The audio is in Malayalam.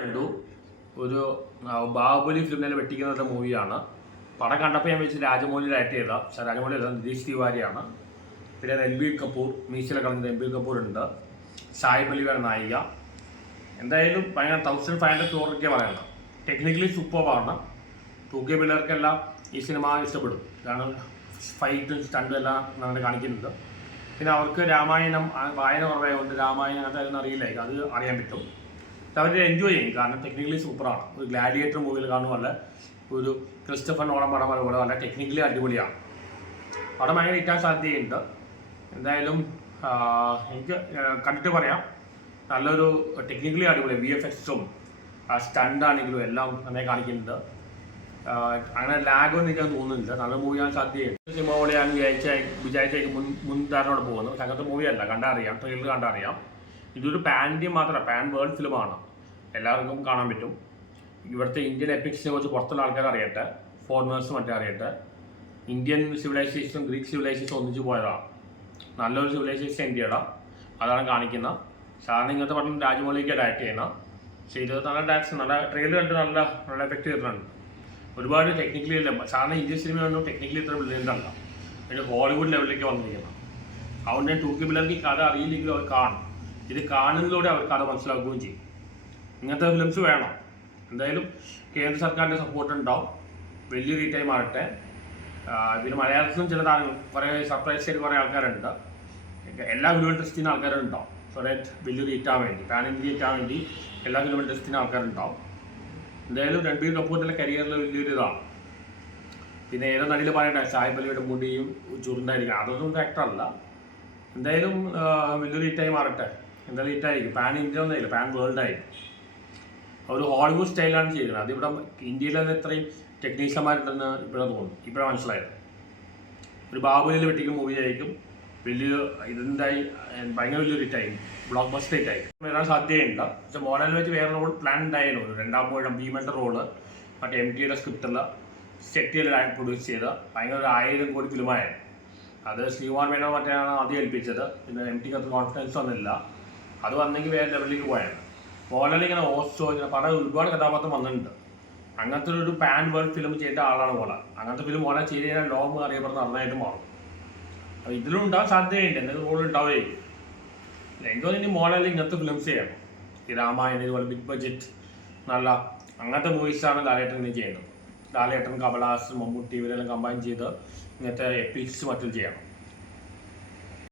കണ്ടു ഒരു ബാഹുബലി ഫിലിമിനെ വെട്ടിക്കുന്ന മൂവിയാണ്. പടം കണ്ടപ്പോൾ ഞാൻ വെച്ച് രാജമൗലി ഡയറക്റ്റ് ചെയ്ത, പക്ഷേ രാജമൗലി അല്ല, നിതീഷ് തിവാരിയാണ്. പിന്നെ രൺബീർ കപൂർ, മീശയിലെ കളഞ്ഞ രൺബീർ കപൂർ ഉണ്ട്. സായി പല്ലവിയാണ് നായിക. എന്തായാലും ഭയങ്കര 1500 crore പറയണം. ടെക്നിക്കലി സൂപ്പറാണ്. 2K പിള്ളേർക്കെല്ലാം ഈ സിനിമ ഇഷ്ടപ്പെടും. കാരണം ഫൈറ്റും സ്റ്റണ്ടും എല്ലാം നമ്മളെ കാണിക്കുന്നുണ്ട്. പിന്നെ അവർക്ക് രാമായണം വായന കുറവായതുകൊണ്ട് രാമായണം അതൊന്നും അറിയില്ലായിരിക്കും, അത് അറിയാൻ പറ്റും. അവർ എൻജോയ് ചെയ്യും. കാരണം ടെക്നിക്കലി സൂപ്പറാണ്. ഒരു ഗ്ലാഡിയേറ്റർ മൂവിയിൽ കാണുമല്ല, ഒരു ക്രിസ്റ്റഫർ നോളൻ പടം പോലെ നല്ല ടെക്നിക്കലി അടിപൊളിയാണ്. പടം ഭയങ്കര ഇറ്റാൻ സാധ്യതയുണ്ട്. എന്തായാലും എനിക്ക് കണ്ടിട്ട് പറയാം, നല്ലൊരു ടെക്നിക്കലി അടിപൊളി VFXും സ്റ്റണ്ടാണെങ്കിലും എല്ലാം നന്നായി കാണിക്കുന്നുണ്ട്. അങ്ങനെ ലാഗൊന്നും എനിക്ക് തോന്നുന്നില്ല. നല്ല മൂവിയാൻ സാധ്യതയുണ്ട്. സിനിമ പോലെ ഞാൻ വിചാരിച്ച മുൻധാരണയോടെ പോകുന്നു. പക്ഷെ അങ്ങനത്തെ മൂവിയല്ല, കണ്ടറിയാം, ട്രെയിലർ കണ്ടറിയാം. ഇതൊരു പാൻ ഇന്ത്യ മാത്രമല്ല, പാൻ വേൾഡ് ഫിലിമാണ്. എല്ലാവർക്കും കാണാൻ പറ്റും. ഇവിടുത്തെ ഇന്ത്യൻ എപ്പിക്സിനെ കുറിച്ച് പുറത്തുള്ള ആൾക്കാർ അറിയട്ടെ, ഫോറിനേഴ്സ് മറ്റേ അറിയട്ടെ. ഇന്ത്യൻ സിവിലൈസേഷനും ഗ്രീക്ക് സിവിലൈസേഷനും ഒന്നിച്ചു പോയതാണ്. നല്ലൊരു സിവിലൈസേഷൻ ഇന്ത്യയുടെ, അതാണ് കാണിക്കുന്നത്. സാധാരണ ഇങ്ങനത്തെ പടം രാജമൗലിക്ക് ഡയറക്റ്റ് ചെയ്യുന്നത്. പക്ഷേ ഇത് നല്ല ഡയറക്ഷൻ, നല്ല ട്രെയിലർ കണ്ട് നല്ല എഫക്റ്റ് ചെയ്തിട്ടുണ്ട്. ഒരുപാട് ടെക്നിക്കലി അല്ല, സാധാരണ ഇന്ത്യൻ സിനിമയൊന്നും ടെക്നിക്കലി ഇത്ര ബ്രില്യൻ്റ് അല്ല. അതിന് ഹോളിവുഡ് ലെവലിലേക്ക് വന്നിരിക്കുന്നത്. അതുകൊണ്ട് 2K പിള്ളേർക്ക് ഈ കഥ അറിയില്ലെങ്കിലും അവർ കാണും. ഇത് കാണുന്നതിലൂടെ അവർക്ക് അത് മനസ്സിലാക്കുകയും ചെയ്യും. ഇങ്ങനത്തെ ഫിലിംസ് വേണം. എന്തായാലും കേന്ദ്ര സർക്കാരിൻ്റെ സപ്പോർട്ട് ഉണ്ടാവും. വലിയൊരു ടൈം ആകട്ടെ. പിന്നെ മലയാളത്തിലും ചില കുറേ സർപ്രൈസ് ചെയ്ത് കുറേ ആൾക്കാരുണ്ട്. എല്ലാ ഫിലിമും ടെസ്റ്റ് ചെയ്യുന്ന ആൾക്കാരുണ്ടാവും. സോ ദാറ്റ് വലിയൊരു ഹിറ്റാൻ വേണ്ടി, പാൻ ഇന്ത്യ ഹിറ്റാൻ വേണ്ടി എല്ലാ ഫിലിമും ടെസ്റ്റ് ചെയ്യുന്ന ആൾക്കാരുണ്ടാവും. എന്തായാലും രൺബീർ കപൂറിൻ്റെ കരിയറിൽ വലിയൊരു ഇതാണ്. പിന്നെ ഏതോ നടിയിൽ പറയട്ടെ, സായി പല്ലവിയുടെ മുടിയും ചുരുണ്ടായിരിക്കും, അതൊന്നും ആക്ടറല്ല. എന്തായാലും വലിയൊരു ഹിറ്റായി മാറട്ടെ. എന്തായാലും ഹിറ്റായിരിക്കും. പാൻ ഇന്ത്യ ഒന്നുമില്ല, പാൻ വേൾഡ് ആയിരിക്കും. ഒരു ഹോളിവുഡ് സ്റ്റൈലാണ് ചെയ്യുന്നത്. അതിവിടെ ഇന്ത്യയിൽ തന്നെ ഇത്രയും ടെക്നീഷ്യന്മാരുണ്ടെന്ന് ഇപ്പോഴാണ് തോന്നുന്നു, ഇപ്പോഴാണ് മനസ്സിലായത്. ഒരു ബാഹുബലിയിൽ വെട്ടിക്കുന്ന മൂവി ആയിരിക്കും. വലിയൊരു ഇതെന്തായി ഭയങ്കര വലിയൊരു ഹിറ്റായിരിക്കും, ബ്ലോക്ക് ബസ്റ്റർ ഹിറ്റായിരിക്കും. വരാൻ സാധ്യതയുണ്ട്. പക്ഷേ മോഹൻലാൽ വെച്ച് വേറെ റോൾ പ്ലാൻ ഉണ്ടായിരുന്നു. ഒരു രണ്ടാം ഭീമന്റെ റോള് മറ്റേ MTയുടെ സ്ക്രിപ്റ്റിൽ സെറ്റിയിൽ പ്രൊഡ്യൂസ് ചെയ്ത് ഭയങ്കര ഒരു 1000 കോടി ഫിലിമായിരുന്നു. അത് ശ്രീകുമാർ മേനോ മറ്റാണ് ആദ്യം ഏൽപ്പിച്ചത്. പിന്നെ MTക്ക് അത് കോൺഫിഡൻസ് ഒന്നുമില്ല. അത് വന്നെങ്കിൽ വേറെ ലെവലിലേക്ക് പോയാണ്. മോഹൻലാൽ ഇങ്ങനെ ഓസ്റ്റോ ഇങ്ങനെ പടം ഒരുപാട് കഥാപാത്രം വന്നിട്ടുണ്ട്. അങ്ങനത്തെ ഒരു പാൻ വേൾഡ് ഫിലിം ചെയ്ത ആളാണ് മോഹൻലാൽ. അങ്ങനത്തെ ഫിലിം മോഹൻലാൽ ചെയ്ത് കഴിഞ്ഞാൽ ലോകം അറിയപ്പെടുന്ന നന്നായിട്ട് മാറും. അപ്പോൾ ഇതിലും ഉണ്ടാകാൻ സാധ്യതയുണ്ട്, എന്തെങ്കിലും റോൾ ഉണ്ടാവുകയും. എനിക്ക് തോന്നി മോഹൻലാൽ ഇങ്ങനത്തെ ഫിലിംസ് ചെയ്യണം. ഈ രാമായണം ഇതുപോലെ ബിഗ് ബഡ്ജറ്റ് നല്ല അങ്ങനത്തെ മൂവീസാണ് ലാലേട്ടൻ ഇനി ചെയ്യുന്നത്. ലാലേട്ടൻ, കമലഹാസൻ, മമ്മൂട്ടി ഇവരെല്ലാം കമ്പൈൻ ചെയ്ത് ഇങ്ങനത്തെ എപ്പിക്സ് മറ്റും ചെയ്യണം.